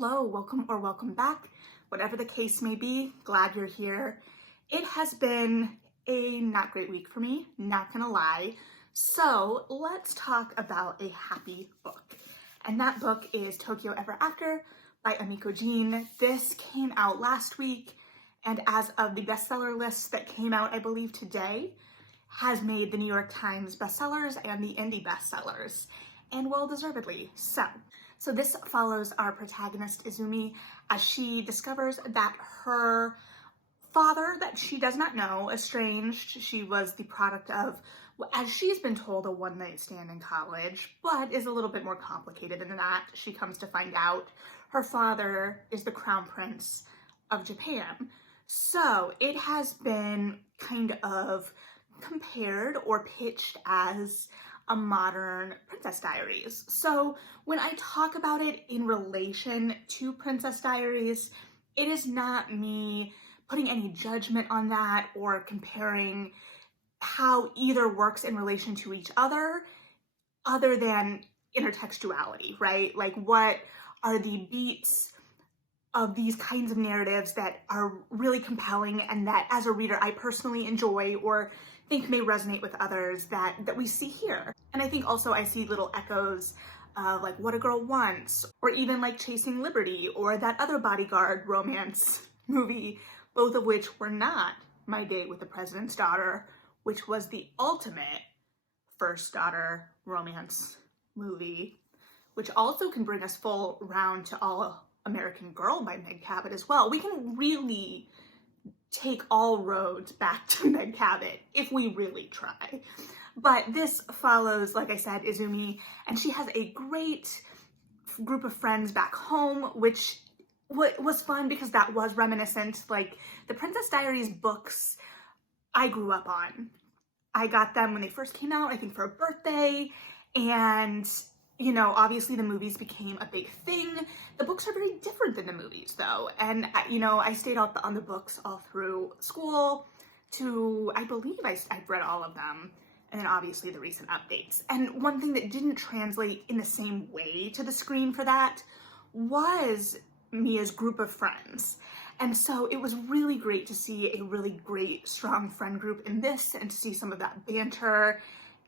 Hello, welcome or welcome back. Whatever the case may be, glad you're here. It has been a not great week for me, not gonna lie. So let's talk about a happy book. And that book is Tokyo Ever After by Emiko Jean. This came out last week, and as of the bestseller list that came out, I believe today, has made the New York Times bestsellers and the indie bestsellers, and well deservedly so. So this follows our protagonist Izumi as she discovers that her father, that she does not know, estranged. She was the product of, as she's been told, a one-night stand in college, but is a little bit more complicated than that. She comes to find out her father is the crown prince of Japan. So it has been kind of compared or pitched as a modern Princess Diaries. So when I talk about it in relation to Princess Diaries, it is not me putting any judgment on that or comparing how either works in relation to each other than intertextuality, right? Like, what are the beats of these kinds of narratives that are really compelling and that as a reader I personally enjoy or think may resonate with others that we see here. And I think also I see little echoes of like What a Girl Wants, or even like Chasing Liberty, or that other bodyguard romance movie, both of which were not My Date with the President's Daughter, which was the ultimate first daughter romance movie, which also can bring us full round to All American Girl by Meg Cabot as well. We can really take all roads back to Meg Cabot if we really try. But this follows, like I said, Izumi, and she has a great group of friends back home, which was fun because that was reminiscent. Like, the Princess Diaries books I grew up on. I got them when they first came out, I think for a birthday, and you know, obviously the movies became a big thing. The books are very different than the movies though. And you know, I stayed up on the books all through school to, I believe I've read all of them. And then obviously the recent updates. And one thing that didn't translate in the same way to the screen for that was Mia's group of friends. And so it was really great to see a really great, strong friend group in this and to see some of that banter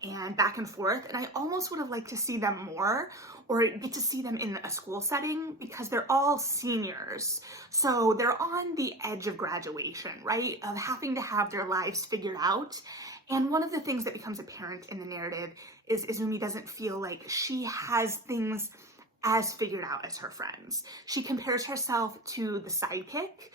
and back and forth. And I almost would have liked to see them more or get to see them in a school setting because they're all seniors. So they're on the edge of graduation, right? Of having to have their lives figured out. And one of the things that becomes apparent in the narrative is Izumi doesn't feel like she has things as figured out as her friends. She compares herself to the sidekick,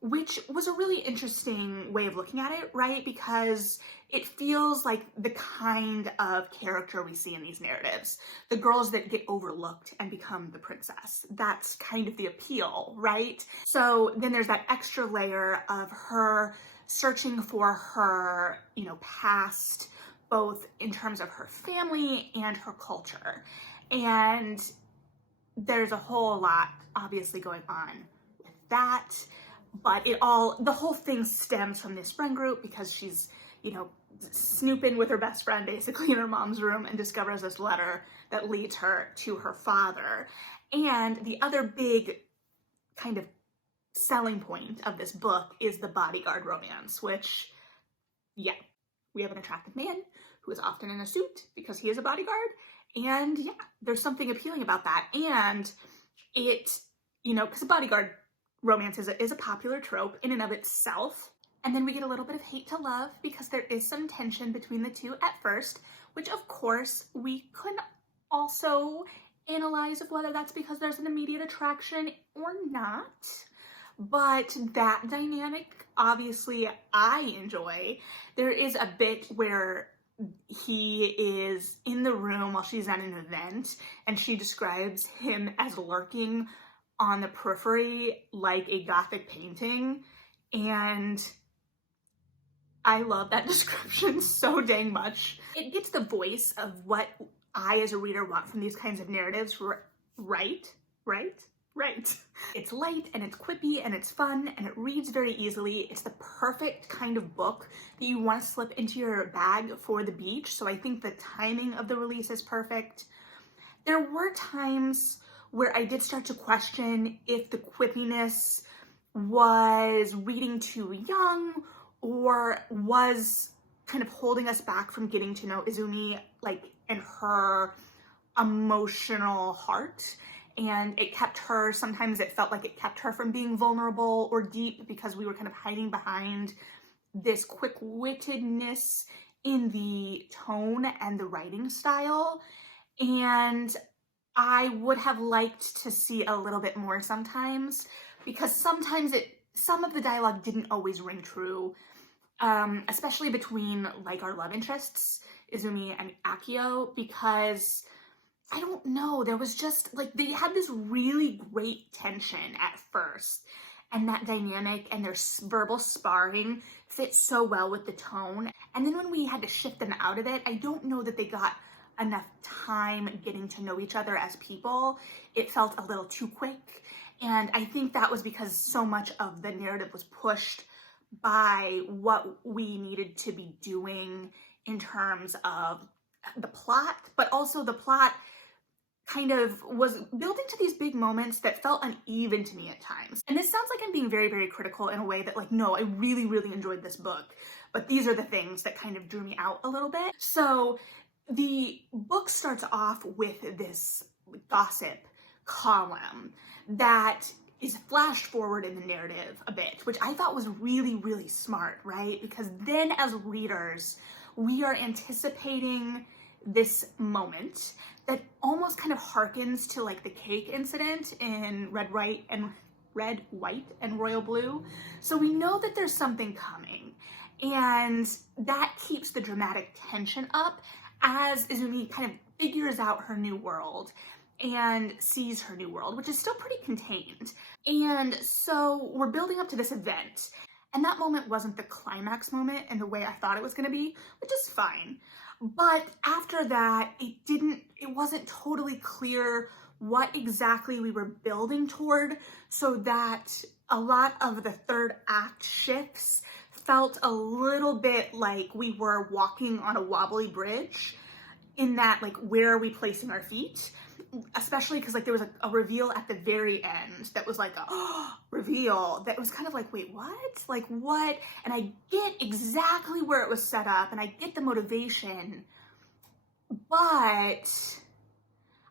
which was a really interesting way of looking at it, right? Because it feels like the kind of character we see in these narratives. The girls that get overlooked and become the princess. That's kind of the appeal, right? So then there's that extra layer of her searching for her, you know, past, both in terms of her family and her culture. And there's a whole lot obviously going on with that. But the whole thing stems from this friend group because she's, you know, snooping with her best friend basically in her mom's room and discovers this letter that leads her to her father. And the other big kind of selling point of this book is the bodyguard romance, which, yeah, we have an attractive man who is often in a suit because he is a bodyguard. And yeah, there's something appealing about that. And it, you know, because a bodyguard romance is a popular trope in and of itself. And then we get a little bit of hate to love because there is some tension between the two at first, which of course we could also analyze of whether that's because there's an immediate attraction or not. But that dynamic, obviously, I enjoy. There is a bit where he is in the room while she's at an event and she describes him as lurking on the periphery like a Gothic painting, and I love that description so dang much. It gets the voice of what I as a reader want from these kinds of narratives right. It's light and it's quippy and it's fun and it reads very easily. It's the perfect kind of book that you want to slip into your bag for the beach. So I think the timing of the release is perfect. There were times where I did start to question if the quippiness was reading too young or was kind of holding us back from getting to know Izumi, like, and her emotional heart. And sometimes it felt like it kept her from being vulnerable or deep because we were kind of hiding behind this quick-wittedness in the tone and the writing style. And I would have liked to see a little bit more sometimes, because sometimes some of the dialogue didn't always ring true, especially between like our love interests, Izumi and Akio, because I don't know, there was just like, they had this really great tension at first, and that dynamic and their verbal sparring fit so well with the tone. And then when we had to shift them out of it, I don't know that they got enough time getting to know each other as people. It felt a little too quick. And I think that was because so much of the narrative was pushed by what we needed to be doing in terms of the plot, but also the plot kind of was building to these big moments that felt uneven to me at times. And this sounds like I'm being very, very critical in a way that, like, no, I really, really enjoyed this book, but these are the things that kind of drew me out a little bit. So the book starts off with this gossip column that is flashed forward in the narrative a bit, which I thought was really, really smart, right? Because then as readers, we are anticipating this moment that almost kind of harkens to like the cake incident in Red, White, and Royal Blue. So we know that there's something coming, and that keeps the dramatic tension up as Izumi kind of figures out her new world and sees her new world, which is still pretty contained. And so we're building up to this event, and that moment wasn't the climax moment in the way I thought it was going to be, which is fine. But after that, it wasn't totally clear what exactly we were building toward, so that a lot of the third act shifts felt a little bit like we were walking on a wobbly bridge, in that, like, where are we placing our feet? Especially because, like, there was a reveal at the very end that was like a reveal that was kind of like, wait, what? Like, what? And I get exactly where it was set up, and I get the motivation, but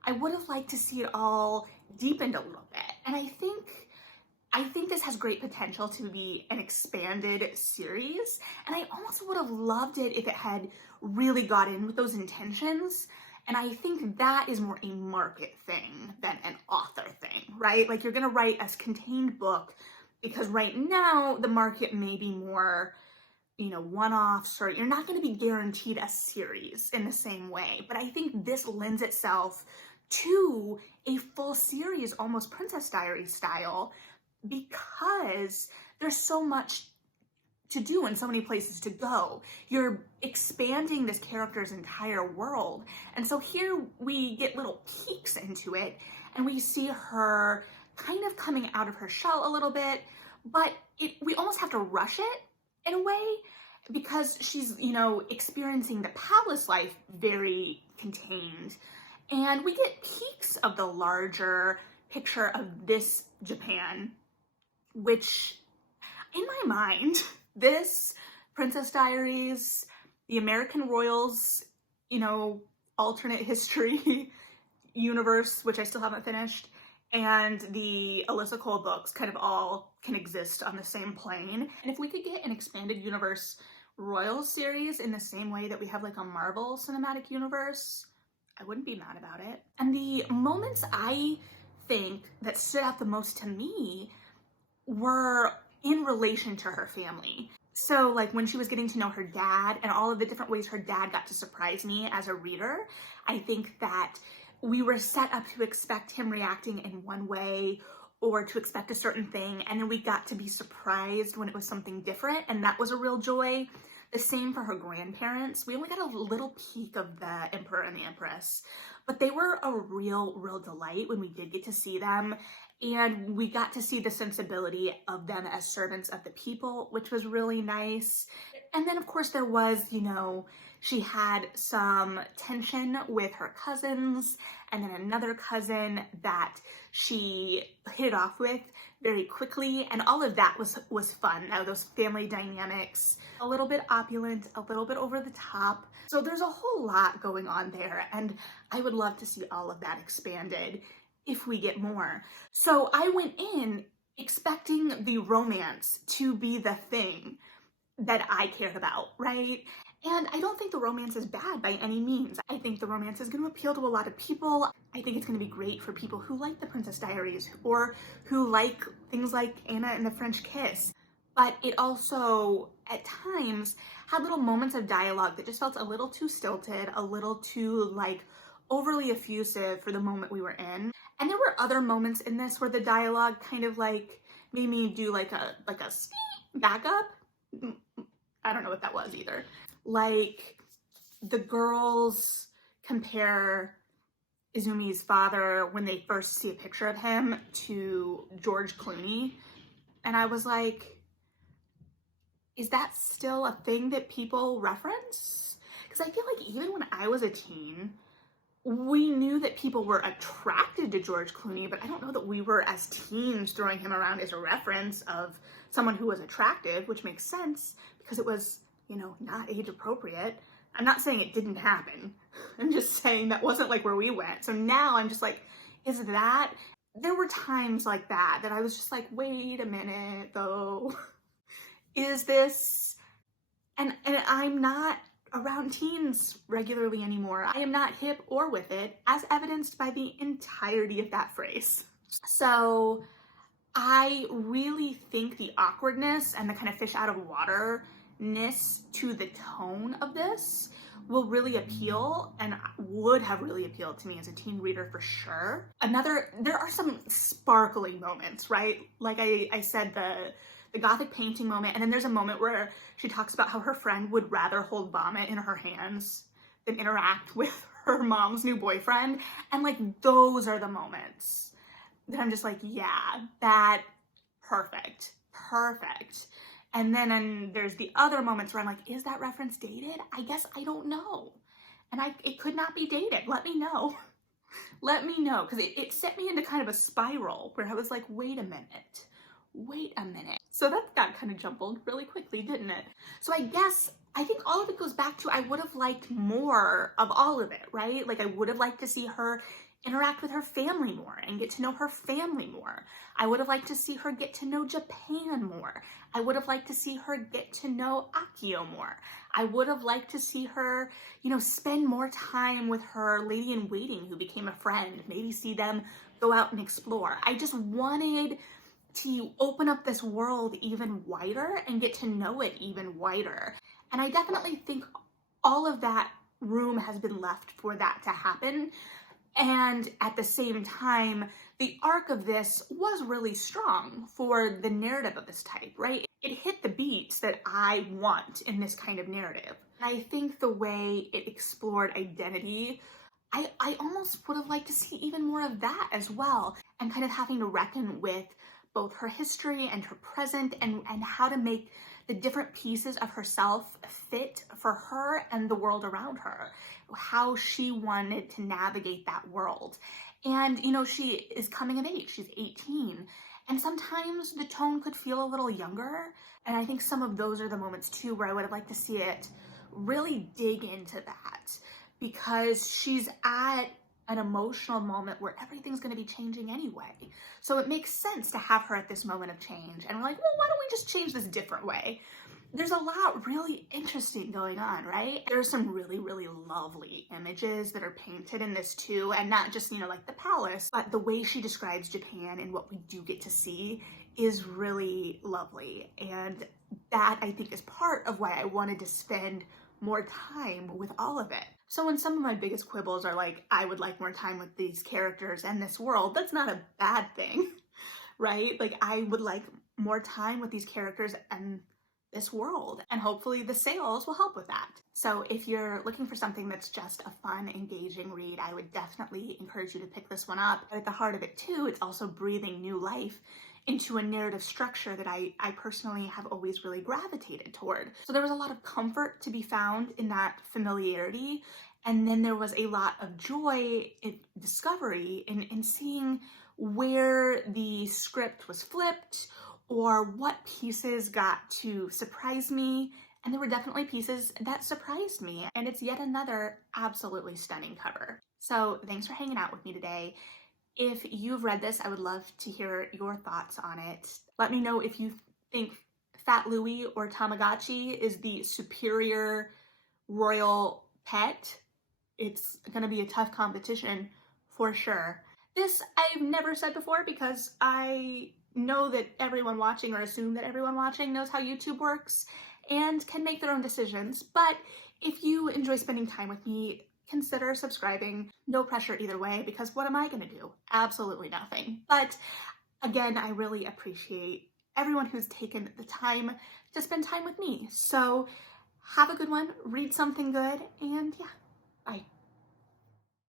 I would have liked to see it all deepened a little bit. And I think this has great potential to be an expanded series, and I almost would have loved it if it had really got in with those intentions. And I think that is more a market thing than an author thing, right? Like, you're gonna write a contained book because right now the market may be more, one-offs, or you're not gonna be guaranteed a series in the same way. But I think this lends itself to a full series, almost Princess Diaries style, because there's so much to do and so many places to go. You're expanding this character's entire world. And so here we get little peeks into it, and we see her kind of coming out of her shell a little bit, but we almost have to rush it in a way, because she's, experiencing the palace life very contained. And we get peeks of the larger picture of this Japan, which, in my mind, this Princess Diaries, the American Royals, alternate history universe, which I still haven't finished, and the Alyssa Cole books kind of all can exist on the same plane. And if we could get an expanded universe Royal series in the same way that we have like a Marvel Cinematic Universe, I wouldn't be mad about it. And the moments I think that stood out the most to me were in relation to her family. So, like, when she was getting to know her dad and all of the different ways her dad got to surprise me as a reader, I think that we were set up to expect him reacting in one way or to expect a certain thing, and then we got to be surprised when it was something different, and that was a real joy. The same for her grandparents. We only got a little peek of the Emperor and the Empress, but they were a real delight when we did get to see them. And we got to see the sensibility of them as servants of the people, which was really nice. And then, of course, there was, She had some tension with her cousins, and then another cousin that she hit it off with very quickly, and all of that was fun. Now those family dynamics, a little bit opulent, a little bit over the top. So there's a whole lot going on there, and I would love to see all of that expanded if we get more. So I went in expecting the romance to be the thing that I cared about, right? And I don't think the romance is bad by any means. I think the romance is going to appeal to a lot of people. I think it's going to be great for people who like The Princess Diaries or who like things like Anna and the French Kiss. But it also, at times, had little moments of dialogue that just felt a little too stilted, a little too, like, overly effusive for the moment we were in. And there were other moments in this where the dialogue kind of, like, made me do, like a back up. I don't know what that was either. Like, the girls compare Izumi's father when they first see a picture of him to George Clooney. And I was like, is that still a thing that people reference? Because I feel like even when I was a teen, we knew that people were attracted to George Clooney, but I don't know that we were as teens throwing him around as a reference of someone who was attractive, which makes sense because it was, you know, not age appropriate. I'm not saying it didn't happen. I'm just saying that wasn't like where we went. So now I'm just like, is that? There were times like that I was just like, wait a minute though. Is this? And I'm not around teens regularly anymore. I am not hip or with it, as evidenced by the entirety of that phrase. So I really think the awkwardness and the kind of fish out of water-ness to the tone of this will really appeal and would have really appealed to me as a teen reader for sure. There are some sparkling moments, right? Like I said, the Gothic painting moment, and then there's a moment where she talks about how her friend would rather hold vomit in her hands than interact with her mom's new boyfriend. And like, those are the moments that I'm just like, yeah, that, perfect. And then there's the other moments where I'm like, is that reference dated? I guess I don't know. And it could not be dated. Let me know. Let me know, because it set me into kind of a spiral where I was like, wait a minute. So that got kind of jumbled really quickly, didn't it? So I think all of it goes back to, I would have liked more of all of it, right? Like, I would have liked to see her interact with her family more and get to know her family more. I would have liked to see her get to know Japan more. I would have liked to see her get to know Akio more. I would have liked to see her, you know, spend more time with her lady-in-waiting who became a friend, maybe see them go out and explore. I just wanted to open up this world even wider and get to know it even wider. And I definitely think all of that room has been left for that to happen. And at the same time, the arc of this was really strong for the narrative of this type, right? It hit the beats that I want in this kind of narrative. And I think the way it explored identity, I almost would have liked to see even more of that as well, and kind of having to reckon with both her history and her present, and how to make the different pieces of herself fit for her and the world around her, how she wanted to navigate that world. And, you know, she is coming of age, she's 18, and sometimes the tone could feel a little younger, and I think some of those are the moments too where I would have liked to see it really dig into that, because she's at an emotional moment where everything's going to be changing anyway. So it makes sense to have her at this moment of change. And we're like, well, why don't we just change this different way? There's a lot really interesting going on, right? There's some really, really lovely images that are painted in this too. And not just, you know, like the palace, but the way she describes Japan and what we do get to see is really lovely. And that, I think, is part of why I wanted to spend more time with all of it. So when some of my biggest quibbles are like, I would like more time with these characters and this world, that's not a bad thing, right? Like, I would like more time with these characters and this world, and hopefully the sales will help with that. So if you're looking for something that's just a fun, engaging read, I would definitely encourage you to pick this one up. But at the heart of it too, it's also breathing new life into a narrative structure that I personally have always really gravitated toward. So there was a lot of comfort to be found in that familiarity. And then there was a lot of joy in discovery in seeing where the script was flipped or what pieces got to surprise me. And there were definitely pieces that surprised me. And it's yet another absolutely stunning cover. So thanks for hanging out with me today. If you've read this, I would love to hear your thoughts on it. Let me know if you think Fat Louie or Tamagotchi is the superior royal pet. It's gonna be a tough competition for sure. This I've never said before because I know that everyone watching, or assume that everyone watching, knows how YouTube works and can make their own decisions. But if you enjoy spending time with me, consider subscribing. No pressure either way, because what am I gonna do? Absolutely nothing. But again, I really appreciate everyone who's taken the time to spend time with me. So have a good one, read something good, and yeah, bye.